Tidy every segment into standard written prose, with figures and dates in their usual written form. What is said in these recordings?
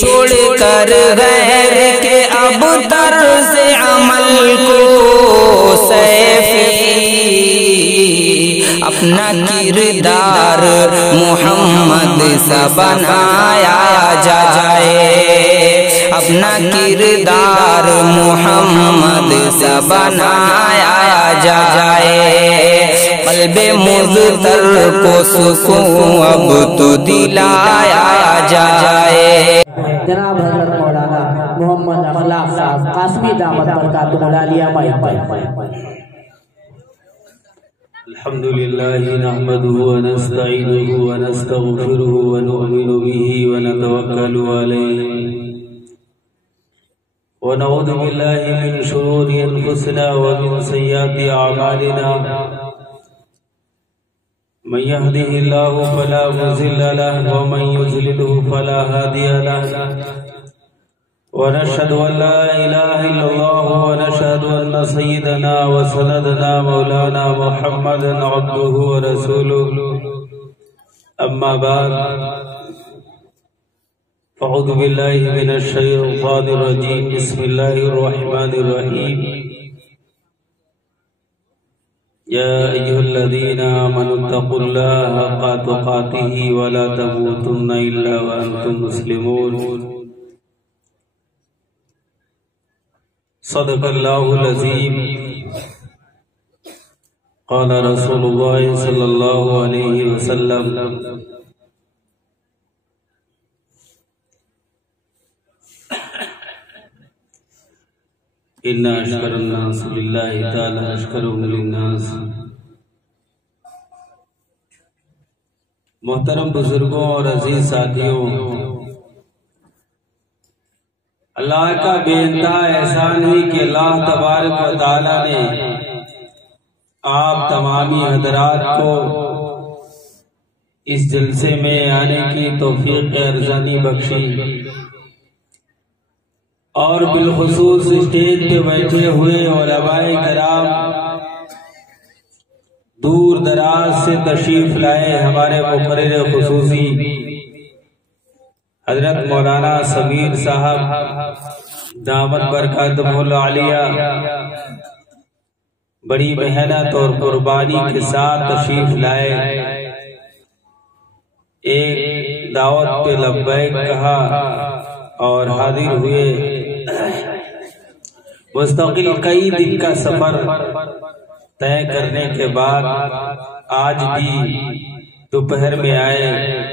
چھوڑ کر غیر کے اب طرز عمل کو سیفی اپنا کردار محمد سا بنایا جائے، اپنا کردار محمد سا بنایا جائے، قلب مضطر کو سکون اب تو دلایا جائے۔ جناب حضرت مولانا محمد اخلاق صاحب قاسمی دامت برکاتہ العالیہ الحمدللہ نحمده ونستعینه ونستغفره ونؤمن به ونتوکل علیہ ونعوذ باللہ من شرور انفسنا ومن سیئات اعمالنا، من يهده الله فلا مضل له ومن يضلل فلا هادي له، ونشهد ان لا اله الا الله ونشهد ان سيدنا وسندنا مولانا محمدا عبده ورسوله، اما بعد فاعوذ بالله من الشيطان الرجيم، بسم الله الرحمن الرحيم، يا أيها الذين آمنوا اتقوا الله حق تقاته ولا تموتن إلا وأنتم مسلمون، صدق الله العظيم، قال رسول الله صلى الله عليه وسلم، إن أشكر الناس لله تعالى أشكرهم للناس۔ محترم بزرگوں اور عزیز ساتھیوں، اللہ کا بے انتہا احسان ہے کہ اللہ تبارک و تعالی نے آپ تمامی حضرات کو اس جلسے میں آنے کی توفیق ارزانی بخشی، اور بالخصوص اسٹیج پہ بیٹھے ہوئے علماء کرام، دور دراز سے تشریف لائے ہمارے مقرر خصوصی حضرت مولانا سمیر صاحب دامت برکاتہ العالیہ، بڑی محنت اور قربانی کے ساتھ تشریف لائے، ایک دعوت پہ لبیک کہا اور حاضر ہوئے، مستقل کئی دن کا سفر طے کرنے کے بعد آج بھی دوپہر میں آئے،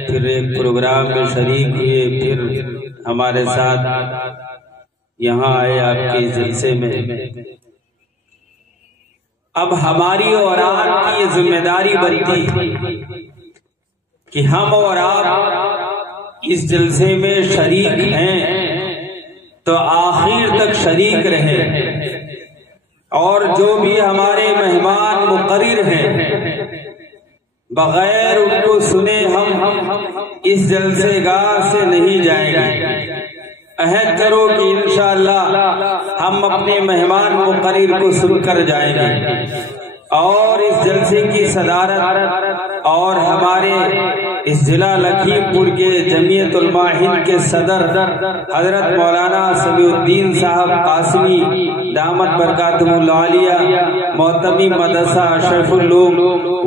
پھر ایک پروگرام میں شریک ہوئے، پھر ہمارے ساتھ یہاں آئے آپ کے جلسے میں۔ اب ہماری اور آپ کی یہ ذمہ داری بنتی کہ ہم اور آپ اس جلسے میں شریک ہیں تو آخر تک شریک رہیں، اور جو بھی ہمارے مہمان مقرر ہیں بغیر ان کو سنے ہم اس جلسے گاہ سے نہیں جائیں گے۔ عہد کرو کہ انشاءاللہ ہم اپنے مہمان مقرر کو سن کر جائیں گے، اور اس جلسے کی صدارت اور ہمارے اس ضلع لکھیم پور کے جمعیت علماء ہند کے صدر حضرت مولانا سمیع الدین صاحب قاسمی دامت برکاتہ العالیہ، محتمی مدرسہ اشرف العلوم،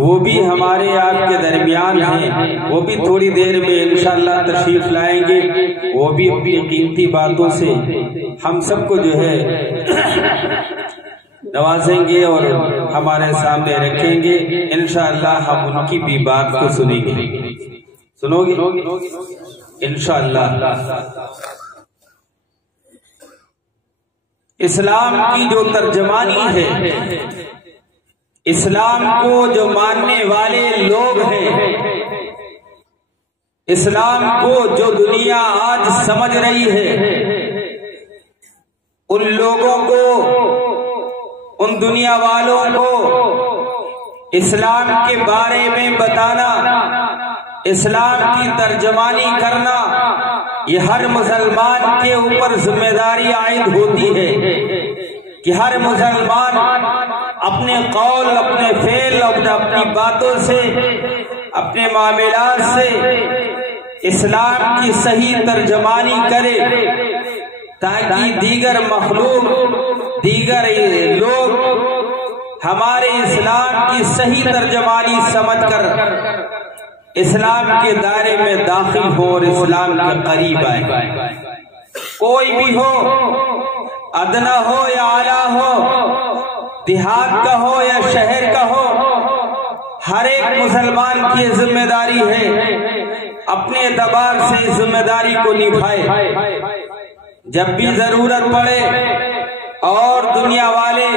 وہ بھی ہمارے آپ کے درمیان ہیں، وہ بھی تھوڑی دیر میں انشاءاللہ تشریف لائیں گے، وہ بھی اپنی قیمتی باتوں سے ہم سب کو جو ہے نوازیں گے اور ہمارے سامنے رکھیں گے۔ انشاءاللہ ہم ان کی بھی بات کو سنیں گے، سنو گے انشاءاللہ۔ اسلام کی جو ترجمانی ہے، اسلام کو جو ماننے والے لوگ ہیں، اسلام کو جو دنیا آج سمجھ رہی ہے، ان لوگوں کو، ان دنیا والوں کو اسلام کے بارے میں بتانا، اسلام کی ترجمانی کرنا، یہ ہر مسلمان کے اوپر ذمہ داری عائد ہوتی ہے کہ ہر مسلمان اپنے قول، اپنے فعل، اپنی باتوں سے، اپنے معاملات سے اسلام کی صحیح ترجمانی کرے تاکہ دیگر مخلوق، دیگر لوگ ہمارے اسلام کی صحیح ترجمانی سمجھ کر اسلام کے دائرے میں داخل ہو اور اسلام کے قریب آئے۔ کوئی بھی ہو، ادنا ہو یا اعلیٰ ہو، دیہات کا ہو یا شہر کا ہو، ہر ایک مسلمان کی ذمہ داری ہے اپنے اعتبار سے اس ذمہ داری کو نبھائے۔ جب بھی ضرورت پڑے اور دنیا والے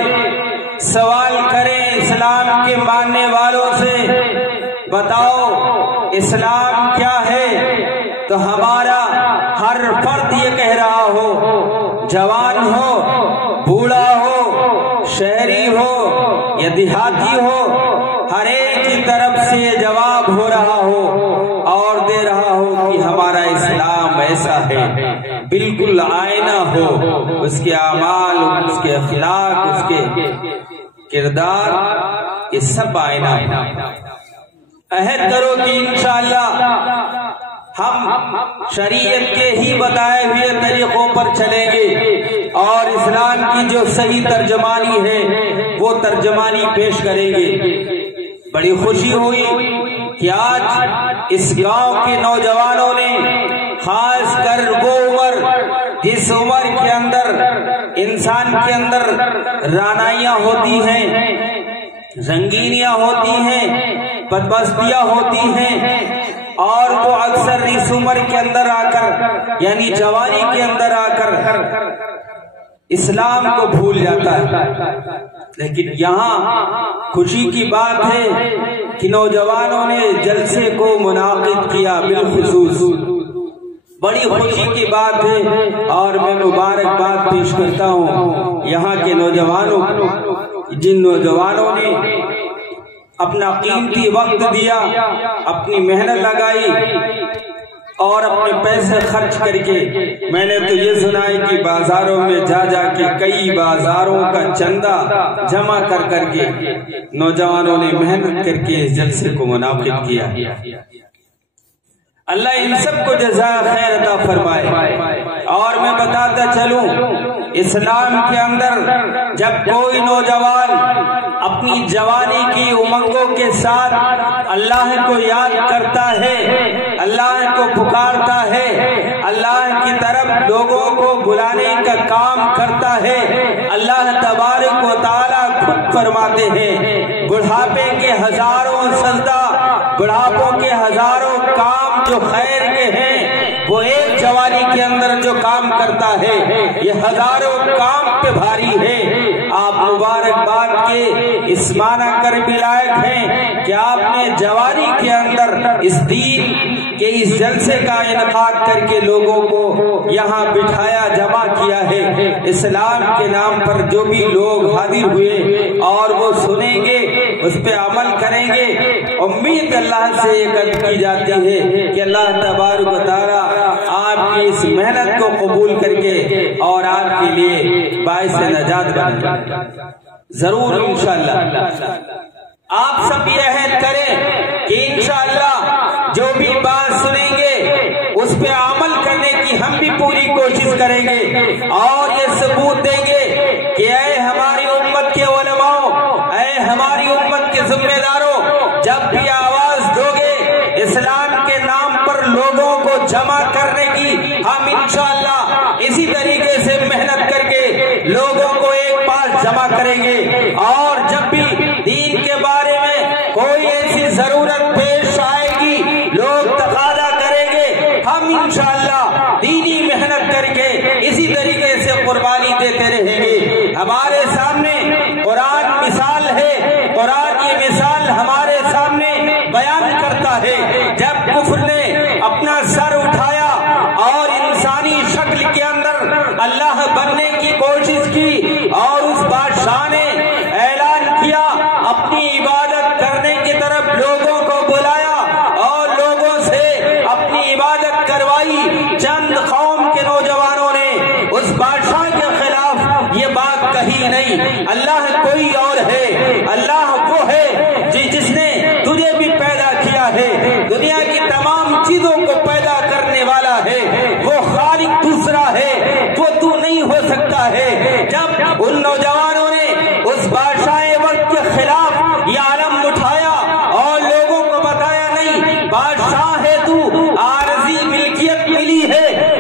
سوال کریں اسلام کے ماننے والوں سے، بتاؤ اسلام کیا ہے، تو ہمارا ہر فرد یہ کہہ رہا ہو، جوان ہو، بوڑھا ہو، شہری ہو یا دیہاتی ہو، ہر ایک کی طرف سے جواب ہو رہا ہو اور دے رہا ہو کہ ہمارا اسلام ایسا ہے، بالکل آئینہ ہو، اس کے اعمال، اس کے اخلاق، اس کے کردار، یہ سب آئینہ ہے۔ عہد کرو کہ انشاءاللہ ہم شریعت کے ہی بتائے ہوئے طریقوں پر چلیں گے اور اسلام کی جو صحیح ترجمانی ہے وہ ترجمانی پیش کریں گے۔ بڑی خوشی ہوئی کہ آج اس گاؤں کے نوجوانوں نے، خاص کر وہ عمر جس عمر کے اندر انسان کے اندر رانائیاں ہوتی ہیں، رنگینیاں ہوتی ہیں، بدمستیاں ہوتی ہیں، اور وہ اکثر اس عمر کے اندر آ کر یعنی جوانی کے اندر آ کر اسلام کو بھول جاتا ہے۔ لیکن یہاں خوشی کی بات ہے کہ نوجوانوں نے جلسے کو منعقد کیا، بالخصوص بڑی خوشی کی بات ہے، اور میں مبارکباد پیش کرتا ہوں یہاں کے نوجوانوں، جن نوجوانوں نے اپنا قیمتی وقت دیا، اپنی محنت لگائی اور اپنے پیسے خرچ کر کے۔ میں نے تو یہ سنا ہے کہ بازاروں میں جا جا کے کئی بازاروں کا چندہ جمع کر کر کے نوجوانوں نے محنت کر کے اس جلسے کو منعقد کیا۔ اللہ ان سب کو جزائے خیر عطا فرمائے۔ اور میں بتاتا چلوں، اسلام کے اندر جب کوئی نوجوان اپنی جوانی کی امنگوں کے ساتھ اللہ کو یاد کرتا ہے، اللہ کو پکارتا ہے، اللہ کی طرف لوگوں کو بلانے کا کام کرتا ہے، اللہ تبارک و تعالیٰ خود فرماتے ہیں بڑھاپے کے ہزاروں سجدہ، بڑھاپوں کے ہزاروں کام جو خیر کے ہیں وہ ایک جوانی کے اندر جو کام کرتا ہے یہ ہزاروں کام پہ بھاری ہے۔ آپ مبارکباد کے اس معنی کر بھی لائق ہیں کہ آپ نے جوانی کے اندر اس دین کے اس جلسے کا انعقاد کر کے لوگوں کو یہاں بٹھایا، جمع کیا ہے۔ اسلام کے نام پر جو بھی لوگ حاضر ہوئے اور وہ سنیں گے، اس پہ عمل کریں گے، امید اللہ سے یہ کی جاتی ہے کہ اللہ تبارک و تعالیٰ آپ کی اس محنت کو قبول کر کے اور آپ کے لیے باعث نجات بن جائے۔ ضرور انشاءاللہ آپ سب یہ عہد کریں کہ انشاءاللہ جو بھی بات سنیں گے اس پہ عمل کرنے کی ہم بھی پوری کوشش کریں گے اور یہ ثبوت دیں گے کہ اے ہماری امت کے علماء، اے ہماری امت کے ذمہ داروں، جب بھی آواز دو گے اسلام کے نام پر لوگوں کو جمع کرنے کی، ہم انشاءاللہ اسی طریقے سے محنت کر کے لوگوں کو ایک پاس جمع کریں گے، اور جب بھی دین کے بارے میں کوئی ایسی ضرورت پیش آئے گی، لوگ تقاضا کریں گے، ہم انشاءاللہ دینی محنت کر کے اسی طریقے سے قربانی دیتے رہیں گے۔ ہمارے سامنے قرآن مثال ہے، قرآن یہ مثال ہمارے سامنے بیان کرتا ہے۔ جب کفر نے اپنا سر اٹھایا اور انسانی شکل کے اندر اللہ بننے کی کوشش کی اور اس بادشاہ نے اعلان کیا، اپنی عبادت کرنے کی طرف لوگوں کو بلایا اور لوگوں سے اپنی عبادت کروائی، چند قوم کے نوجوانوں نے اس بادشاہ کے خلاف یہ بات کہی نہیں۔ اللہ کوئی اور ہے، اللہ وہ ہے جس نے تجھے بھی پیدا کیا ہے، دنیا کی تمام چیزوں کو پیدا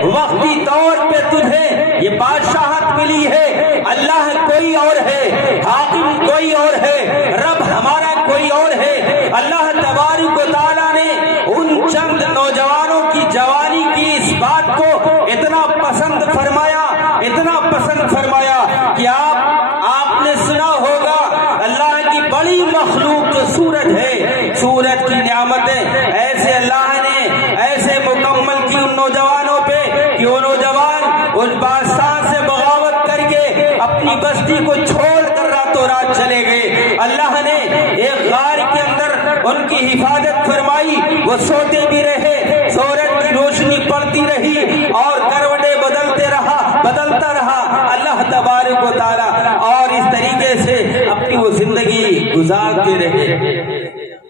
وقتی طور پہ تجھے یہ بادشاہت ملی ہے، اللہ کوئی اور ہے، حاکم کوئی اور ہے، رب ہمارا کوئی اور ہے۔ اللہ تبارک و تعالیٰ نے ان چند نوجوانوں کی جوانی کی اس بات کو اتنا پسند فرمایا، اتنا پسند فرمایا کہ آپ نے سنا ہوگا اللہ کی بڑی مخلوق جو سورج ہے، سورج کی نعمتیں ایسے اللہ نے ایسے مکمل کی ان نوجوانوں پہ کہ وہ نوجوان اس بادشاہ سے بغاوت کر کے اپنی بستی کو چھوڑ کر راتوں رات چلے گئے۔ اللہ نے ایک غار کے اندر ان کی حفاظت فرمائی، وہ سوتے بھی رہے، سورج کی روشنی پڑتی رہی اور کروٹیں بدلتا رہا اللہ تبارک و تعالیٰ، اور اس طریقے سے اپنی وہ زندگی گزارتے رہے۔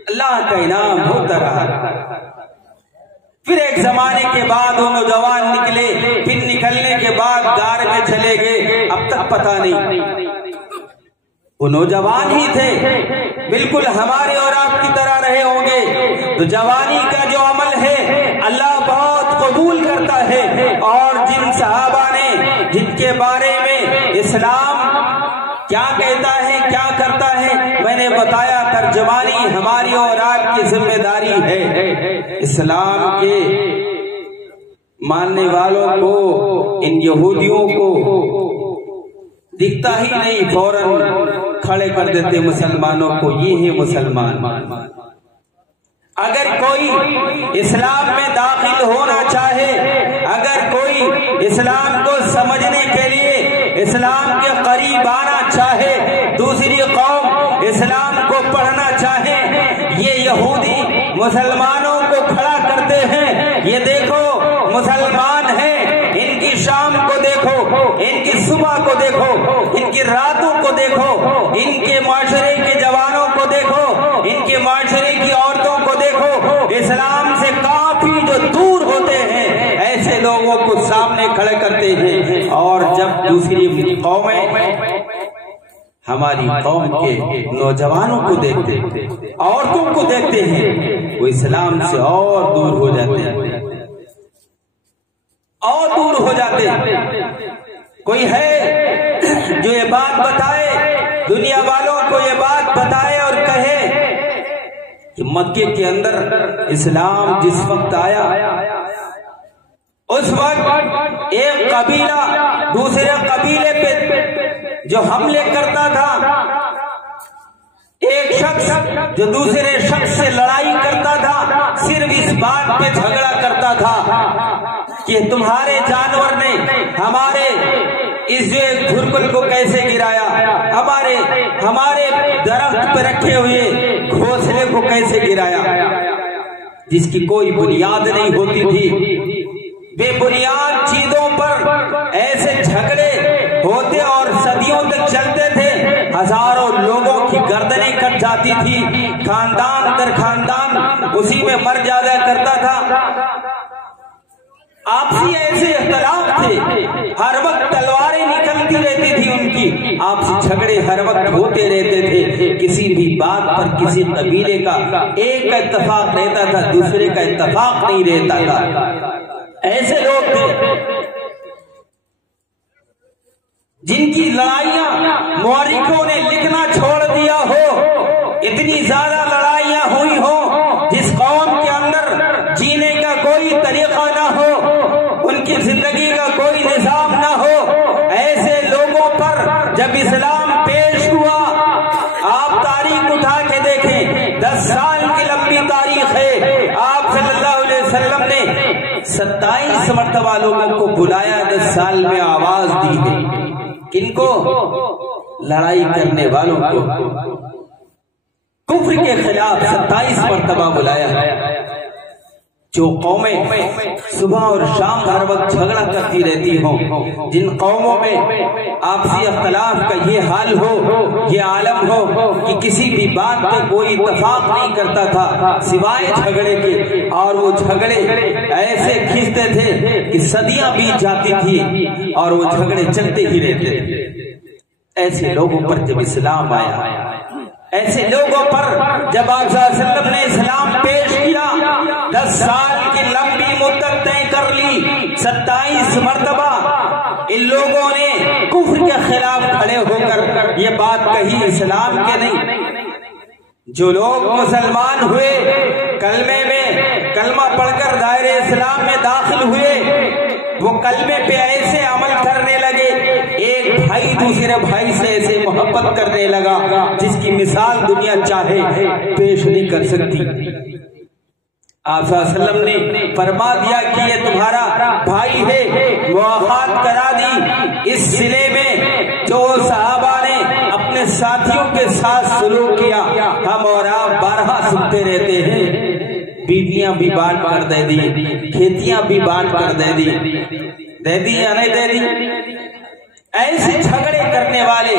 اللہ کا انعام ہوتا رہا۔ پھر ایک زمانے کے بعد وہ نوجوان نکلے، پھر نکلنے کے بعد غار میں چلے گئے، اب تک پتہ نہیں وہ نوجوان ہی تھے، بالکل ہمارے اور آپ کی طرح رہے ہوں گے۔ تو جوانی کا جو عمل ہے اللہ بہت قبول کرتا ہے، اور جن صحابہ نے جن کے بارے میں اسلام کیا کہتا ہے کیا کرتا ہے میں نے بتایا، ترجمانی ہماری اور آپ کی ذمہ داری ہے۔ اسلام کے ماننے والوں کو، ان یہودیوں کو دکھتا ہی نہیں، فوراً کھڑے کر دیتے مسلمانوں کو، یہ ہے مسلمان۔ اگر کوئی اسلام میں داخل ہونا چاہے، اگر کوئی اسلام کو سمجھنے کے لیے اسلام کے قریب آنا چاہے، دوسری قوم اسلام کو پڑھنا چاہے، یہ یہودی مسلمانوں کو کھڑا کرتے ہیں، یہ دیکھو مسلمان ہیں، ان کی شام کو دیکھو، ان کی صبح کو دیکھو، ان کی راتوں کو دیکھو، ان کے معاشرے کے جوانوں کو دیکھو، ان کے معاشرے کی عورتوں کو دیکھو، اسلام سے کافی جو دور ہوتے ہیں ایسے لوگوں کو سامنے کھڑے کرتے ہیں۔ اور جب دوسری قومیں ہماری قوم کے نوجوانوں کو دیکھتے ہیں، عورتوں کو دیکھتے ہیں، وہ اسلام سے اور دور ہو جاتے ہیں، اور دور ہو جاتے ہیں۔ کوئی ہے جو یہ بات بتائے، دنیا والوں کو یہ بات بتائے اور کہے کہ مکے کے اندر اسلام جس وقت آیا، اس وقت ایک قبیلہ دوسرے قبیلے پہ جو حملے کرتا تھا، ایک شخص جو دوسرے شخص سے لڑائی کرتا تھا، صرف اس بات پہ جھگڑا کرتا تھا کہ تمہارے جانور نے ہمارے اس گھرپل کو کیسے گرایا، ہمارے درخت پہ رکھے ہوئے گھونسلے کو کیسے گرایا، جس کی کوئی بنیاد نہیں ہوتی تھی۔ بے بنیاد چیزوں پر ایسے جھگڑے ہوتے اور صدیوں تک چلتے تھے، ہزاروں لوگوں کی گردنیں کٹ جاتی تھی، خاندان در خاندان اسی میں مر جایا کرتا تھا۔ آپسی ایسے اختلاف تھے، ہر وقت تلواریں نکلتی رہتی تھی ان کی، آپسی جھگڑے ہر وقت ہوتے رہتے تھے، کسی بھی بات پر کسی قبیلے کا ایک کا اتفاق رہتا تھا، دوسرے کا اتفاق نہیں رہتا تھا۔ ایسے لوگ تھے جن کی لڑائیاں مورخوں نے لکھنا چھوڑ دیا ہو، اتنی زیادہ لڑائیاں ہوئی ہوں جس قوم کے اندر جینے کا کوئی طریقہ نہ ہو، ان کی زندگی کا کوئی نظام نہ ہو، ایسے لوگوں پر جب اسلام پیش ہوا، آپ تاریخ اٹھا کے دیکھیں، 10 سال کی لمبی تاریخ ہے، آپ صلی اللہ علیہ وسلم نے 27 مرتبہ لوگوں کو بلایا، 10 سال میں آواز دی ہے، کن کو؟ لڑائی کرنے والوں کو، کفر کے خلاف 27 مرتبہ بلایا۔ جو قومیں صبح اور شام ہر وقت جھگڑا کرتی رہتی ہوں، جن قوموں میں آپسی اختلاف کا یہ حال ہو، یہ عالم ہو کہ کسی بھی بات پہ کوئی اتفاق نہیں کرتا تھا سوائے جھگڑے کے، اور وہ جھگڑے ایسے کھینچتے تھے کہ صدیاں بیت جاتی تھی اور وہ جھگڑے چلتے ہی رہتے تھے۔ ایسے لوگوں پر جب اسلام آیا، ایسے لوگوں پر جب آپ صلی اللہ علیہ وسلم نے اسلام پیش کیا، 10 سال کی لمبی مدت طے کر لی کی 27 مرتبہ ان لوگوں نے کفر کے خلاف کھڑے ہو کر یہ بات کہی اسلام کے نہیں. جو لوگ مسلمان ہوئے کلمہ پڑھ کر دائرہ اسلام میں داخل ہوئے وہ کلمے پہ ایسے عمل کرنے لگے، ایک بھائی دوسرے بھائی سے ایسے محبت کرنے لگا جس کی مثال دنیا چاہے پیش نہیں کر سکتی. آپ صلی اللہ علیہ وسلم نے فرما دیا کہ یہ تمہارا بھائی ہے، مواخات کرا دی. اس سلے میں جو صحابہ نے اپنے ساتھیوں کے ساتھ سلوک کیا ہم اور آپ بارہا سنتے رہتے ہیں. بیویاں بھی بانٹ کر دے دی، کھیتیاں بھی بانٹ کر دے دی یا نہیں دے دی. ایسے جھگڑے کرنے والے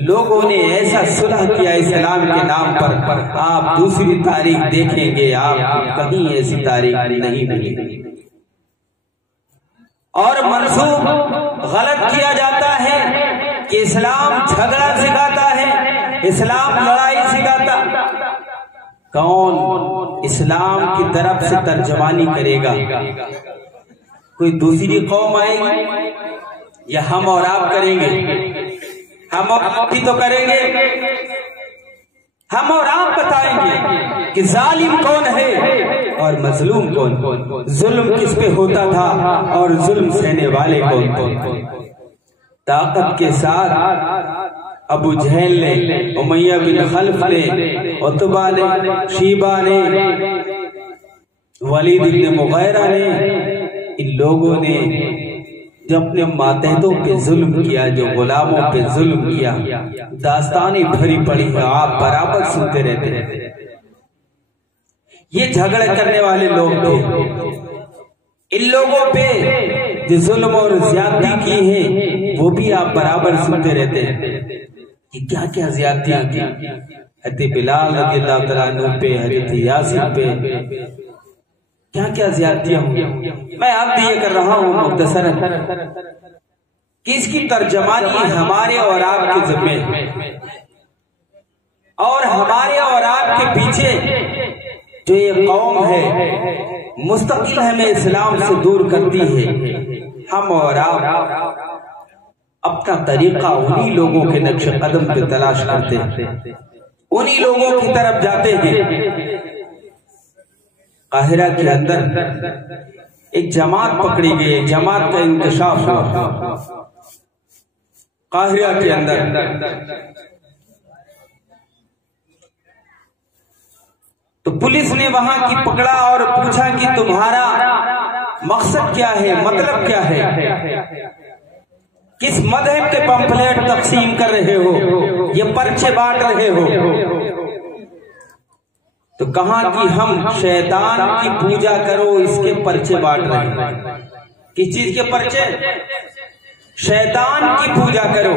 لوگوں نے ایسا صلح کیا اسلام کے نام پر. آپ دوسری تاریخ دیکھیں گے آپ کہیں ایسی تاریخ نہیں ملے. اور منسوب غلط کیا جاتا ہے کہ اسلام جھگڑا سکھاتا ہے، اسلام لڑائی سکھاتا. کون اسلام کی طرف سے ترجمانی کرے گا؟ کوئی دوسری قوم آئے گی یا ہم اور آپ کریں گے؟ ہم اور آپ بھی تو کریں گے. ہم اور آپ بتائیں گے کہ ظالم کون ہے اور مظلوم کون، ظلم کس پہ ہوتا تھا اور ظلم سہنے والے کون. طاقت کے ساتھ ابو جہل نے، امیہ بن خلف نے، عتبہ نے، شیبہ نے، ولید بن مغیرہ نے، ان لوگوں نے جو اپنے ماتحتوں پہ ظلم کیا، جو غلاموں پہ ظلم کیا، داستانیں بھری پڑی ہیں آپ برابر سنتے رہتے ہیں. یہ جھگڑے کرنے والے لوگ تھے. ان لوگوں پہ جو ظلم اور زیادتی کی ہیں وہ بھی آپ برابر سنتے رہتے ہیں کہ کیا کیا زیادتیاں کی. حضرت بلال رضی اللہ تعالیٰ عنہ پہ، حضرت یاسر پہ کیا کیا زیادتیاں ہوئی. میں آپ یہ کر رہا ہوں مختصر کہ اس کی ترجمانی ہمارے اور آپ کے ذمہ ہے، اور ہمارے اور آپ کے پیچھے جو یہ قوم ہے مستقل ہمیں اسلام سے دور کرتی ہے. ہم اور آپ اپنا طریقہ انہی لوگوں کے نقش قدم پہ تلاش کرتے ہیں، انہی لوگوں کی طرف جاتے ہیں. قاہرہ کے اندر ایک جماعت پکڑی گئی، جماعت کا انکشاف ہوا قاہرہ کے اندر. تو پولیس نے وہاں کی پکڑا اور پوچھا کہ تمہارا مقصد کیا ہے، مطلب کیا ہے، کس مذہب کے پمفلیٹ تقسیم کر رہے ہو، یہ پرچے بانٹ رہے ہو. تو کہاں کہ ہم شیطان کی پوجا کرو اس کے پرچے بانٹ رہے ہیں. کس چیز کے پرچے؟ شیطان کی پوجا کرو.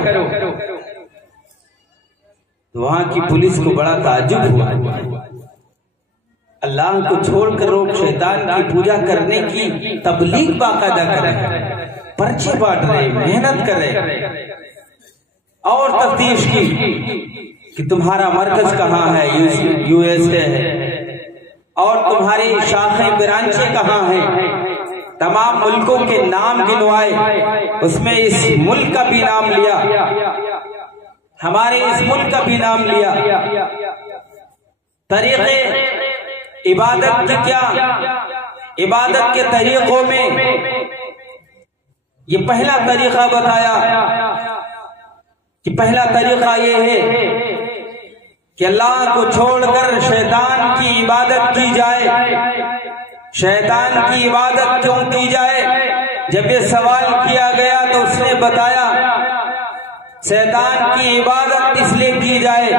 وہاں کی پولیس کو بڑا تعجب ہوا، اللہ کو چھوڑ کر لوگ شیطان کی پوجا کرنے کی تبلیغ باقاعدہ کر رہے ہیں، پرچے بانٹ رہے، محنت کر رہے. اور تفتیش کی کہ تمہارا مرکز کہاں ہے، یو ایس اے ہے، اور تمہاری شاخیں برانچیں کہاں ہیں. تمام ملکوں کے نام گنوائے، اس میں اس ملک کا بھی نام لیا، ہمارے اس ملک کا بھی نام لیا. طریقے عبادت کی کیا، عبادت کے طریقوں میں یہ پہلا طریقہ بتایا کہ پہلا طریقہ یہ ہے کہ اللہ کو چھوڑ کر شیطان کی عبادت کی جائے. شیطان کی عبادت کیوں کی جائے؟ جب یہ سوال کیا گیا تو اس نے بتایا شیطان کی عبادت اس لیے کی جائے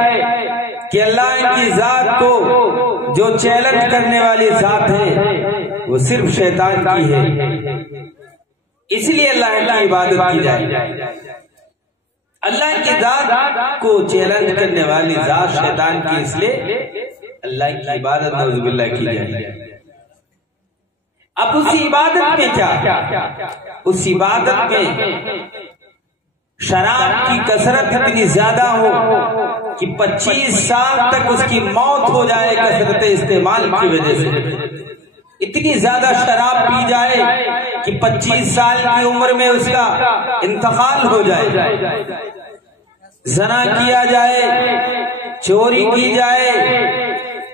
کہ اللہ کی ذات کو جو چیلنج کرنے والی ذات ہے وہ صرف شیطان کی ہے، اس لیے اللہ کی عبادت کی جائے. اللہ کی ذات کو چیلنج کرنے والی ذات شیطان کی، اس لیے اللہ کی عبادت نعوذ باللہ کی جائے. اب اسی عبادت میں کیا، اس عبادت میں شراب کی کثرت اتنی زیادہ ہو کہ 25 سال تک اس کی موت ہو جائے کثرت استعمال کی وجہ سے. اتنی زیادہ شراب پی جائے کہ 25 سال کی عمر میں اس کا انتقال ہو جائے، زنا کیا جائے، چوری کی جائے،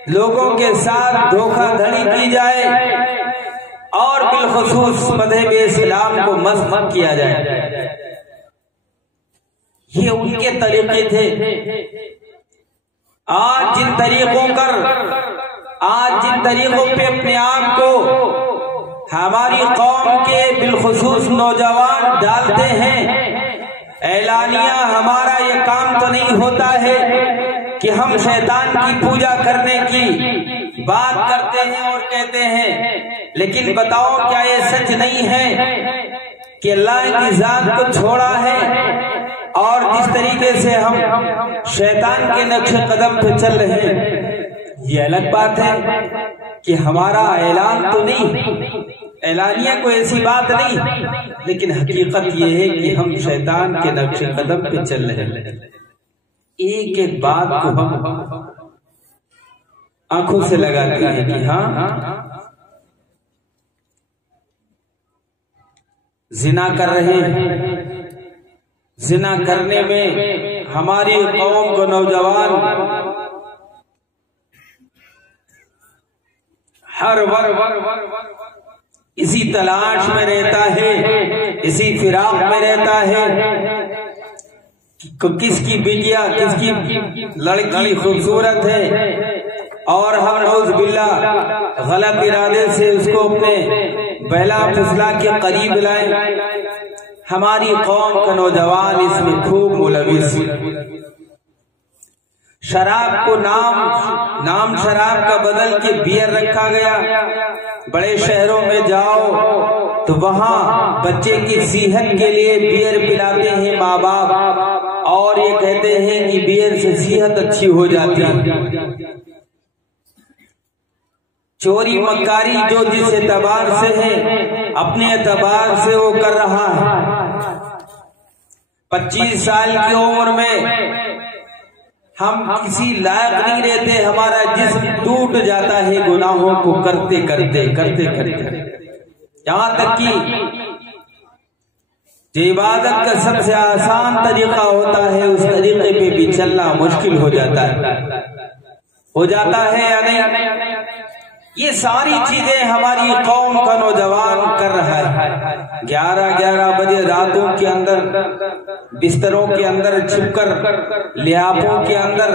لوگوں کے ساتھ دھوکہ دھڑی کی جائے، اور بالخصوص مذہب اسلام کو مسخ کیا جائے۔ یہ ان کے طریقے تھے۔ آج جن طریقوں پہ اپنے آپ کو ہماری قوم کے بالخصوص نوجوان ڈالتے ہیں، اعلانیہ ہمارا یہ کام تو نہیں ہوتا ہے کہ ہم شیطان کی پوجا کرنے کی بات کرتے ہیں اور کہتے ہیں، لیکن بتاؤ کیا یہ سچ نہیں ہے کہ اللہ کی ذات کو چھوڑا ہے، اور جس طریقے سے ہم شیطان کے نقش قدم پہ چل رہے ہیں؟ یہ الگ بات ہے کہ ہمارا اعلان تو نہیں، اعلانیہ کوئی ایسی بات نہیں، لیکن حقیقت یہ ہے کہ ہم شیطان کے نقش قدم پہ چل رہے ہیں۔ ایک ایک بات کو ہم آنکھوں سے لگاتے ہیں کہ ہاں زنا کر رہے ہیں، زنا کرنے میں ہماری قوم کو نوجوان ہر وقت اسی تلاش میں رہتا ہے، اسی فراق میں رہتا ہے کہ کس کی بیٹیا، کس کی لڑکی خوبصورت ہے، اور ہم نعوذ باللہ غلط ارادے سے اس کو اپنے بہلا پھسلا کے قریب لائیں۔ ہماری قوم کا نوجوان اس میں خوب ملوث۔ شراب کو نام شراب کا بدل کے بیئر رکھا گیا۔ بڑے شہروں میں جاؤ تو وہاں بچے کی صحت کے لیے بیئر پلاتے ہیں ماں باپ، اور یہ کہتے ہیں کہ بیئر سے صحت اچھی ہو جاتی ہے۔ چوری مکاری جو جس اعتبار سے ہے، اپنے اعتبار سے وہ کر رہا ہے۔ 25 سال کی عمر میں ہم کسی لائق نہیں رہتے، ہمارا جسم ٹوٹ جاتا ہے گناہوں کو کرتے کرتے یہاں تک کہ جو عبادت کا سب سے آسان طریقہ ہوتا ہے اس طریقے پہ بھی چلنا مشکل ہو جاتا ہے یا نہیں؟ یہ ساری چیزیں ہماری قوم کا نوجوان کر رہا ہے۔ 11 بجے راتوں کے اندر بستروں کے اندر چھپ کر، لیاپوں کے اندر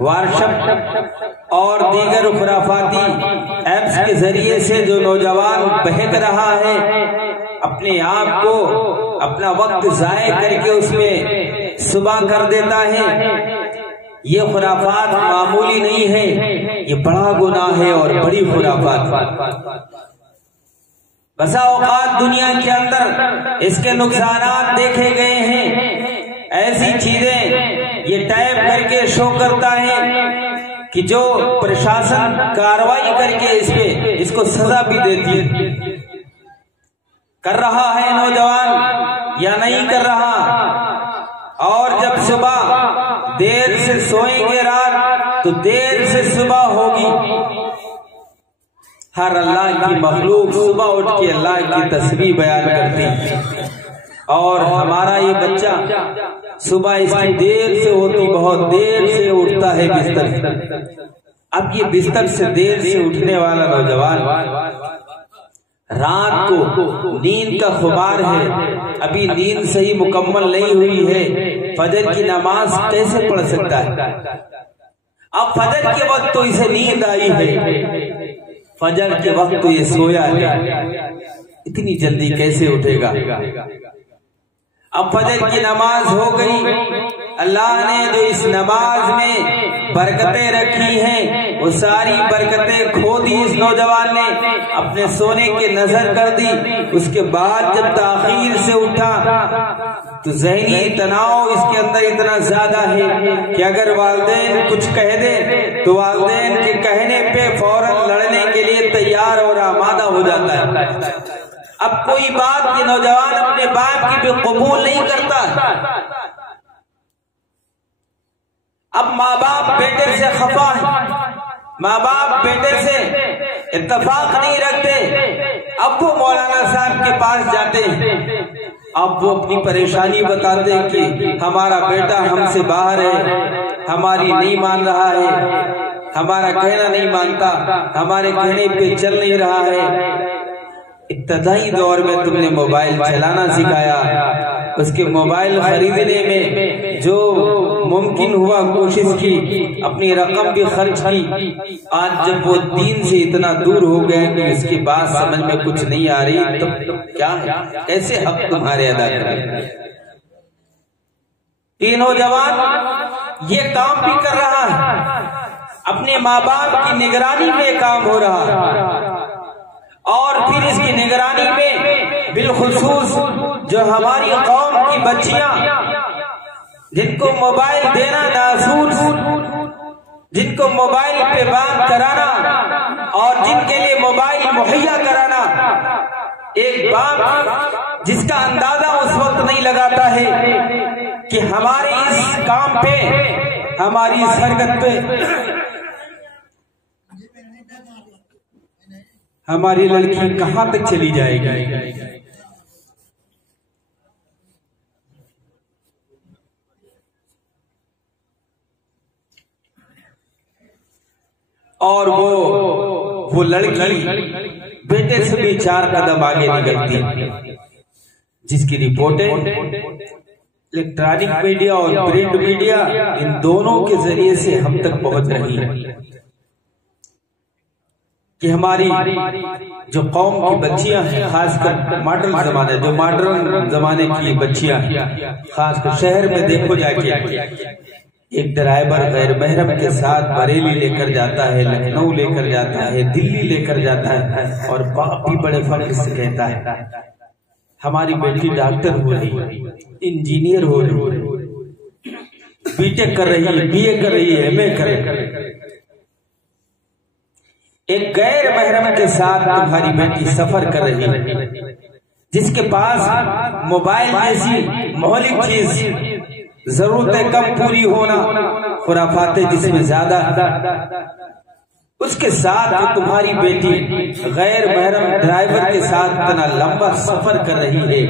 وارشپ اور دیگر خرافاتی ایپس کے ذریعے سے جو نوجوان بہک رہا ہے، اپنے آپ کو، اپنا وقت ضائع کر کے اس میں صبح کر دیتا ہے۔ یہ خرافات معمولی نہیں ہے، یہ بڑا گناہ ہے اور بڑی خرافات۔ بسا اوقات دنیا کے اندر اس کے نقصانات دیکھے گئے ہیں۔ ایسی چیزیں یہ ٹائپ کر کے شو کرتا ہے کہ جو پرشاسن کارروائی کر کے اس کو سزا بھی دیتی ہے۔ کر رہا ہے نوجوان یا نہیں کر رہا؟ اور جب صبح دیر سے سوئیں گے رات تو دیر سے صبح ہوگی۔ ہر اللہ کی مخلوق صبح اٹھ کے اللہ کی تسبیح بیان کرتی ہے، اور ہمارا یہ بچہ صبح اس کی دیر سے ہوتی، بہت دیر سے اٹھتا ہے بستر سے۔ اب یہ بستر سے دیر سے اٹھنے والا نوجوان رات کو نیند کا خمار ہے، ابھی نیند صحیح مکمل نہیں ہوئی ہے، فجر کی نماز کیسے پڑھ سکتا ہے؟ اب فجر کے وقت تو اسے نیند آئی ہے، فجر کے وقت تو یہ سویا ہے، اتنی جلدی کیسے اٹھے گا؟ اب فجر کی نماز ہو گئی، اللہ نے جو اس نماز میں برکتیں رکھی ہیں وہ ساری برکتیں کھو دی اس نوجوان نے، اپنے سونے کے نظر کر دی۔ اس کے بعد جب تاخیر سے اٹھا تو ذہنی تناؤ اس کے اندر اتنا زیادہ ہے کہ اگر والدین کچھ کہہ دے تو والدین کے کہنے پہ فوراً لڑنے کے لیے تیار اور آمادہ ہو جاتا ہے۔ اب کوئی بات یہ نوجوان اپنے باپ کی بھی قبول نہیں کرتا۔ اب ماں باپ بیٹے سے خفا ہے، ماں باپ بیٹے سے اتفاق نہیں رکھتے، اب وہ مولانا صاحب کے پاس جاتے ہیں، اب وہ اپنی پریشانی بتاتے ہیں کہ ہمارا بیٹا ہم سے باہر ہے، ہماری نہیں مان رہا ہے، ہمارا کہنا نہیں مانتا، ہمارے کہنے پہ چل نہیں رہا ہے۔ ابتدائی دور میں تم نے موبائل چلانا سکھایا، اس کے موبائل خریدنے میں جو ممکن ہوا کوشش کی، اپنی رقم بھی خرچ کی۔ آج جب وہ دین سے اتنا دور ہو گئے کہ اس کی بات سمجھ میں کچھ نہیں آ رہی، تو کیا ہے، کیسے حق تمہارے ادا کریں؟ یہ نوجوان یہ کام بھی کر رہا ہے، اپنے ماں باپ کی نگرانی میں کام ہو رہا ہے، اور پھر اس کی نگرانی میں بالخصوص جو ہماری قوم کی بچیاں جن کو موبائل دینا ناسور، جن کو موبائل پہ بات کرانا اور جن کے لیے موبائل مہیا کرانا، ایک باپ جس کا اندازہ اس وقت نہیں لگاتا ہے کہ ہمارے اس کام پہ، ہماری اس حرکت پہ ہماری لڑکی کہاں تک چلی جائے گی۔ اور وہ لڑکی بیٹے سے بھی 4 قدم آگے نکلتی، جس کی رپورٹیں الیکٹرانک میڈیا اور پرنٹ میڈیا ان دونوں کے ذریعے سے ہم تک پہنچ رہی ہے کہ ہماری جو قوم کی بچیاں ہیں، خاص کر ماڈرن زمانے کی بچیاں ہیں، خاص کر شہر میں دیکھو جا کے ایک ڈرائیور غیر محرم کے ساتھ بریلی لے کر جاتا ہے، لکھنؤ لے کر جاتا ہے، دلی لے کر جاتا ہے، اور باپ بھی بڑے فخر سے کہتا ہے ہماری بیٹی ڈاکٹر ہو رہی، انجینئر ہو رہی، بی ٹیک کر رہی ہے، بی اے کر رہی ہے، ایم اے کر رہی ہے۔ ایک غیر محرم کے ساتھ تمہاری بیٹی سفر کر رہی ہے، جس کے پاس موبائل جیسی مہلک چیز، ضرورتیں کم پوری ہونا، خرافاتیں جس میں زیادہ، اس کے ساتھ تمہاری بیٹی غیر محرم ڈرائیور کے ساتھ اتنا لمبا سفر کر رہی ہے۔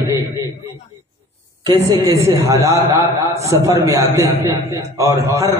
کیسے کیسے حالات سفر میں آتے ہیں، اور ہر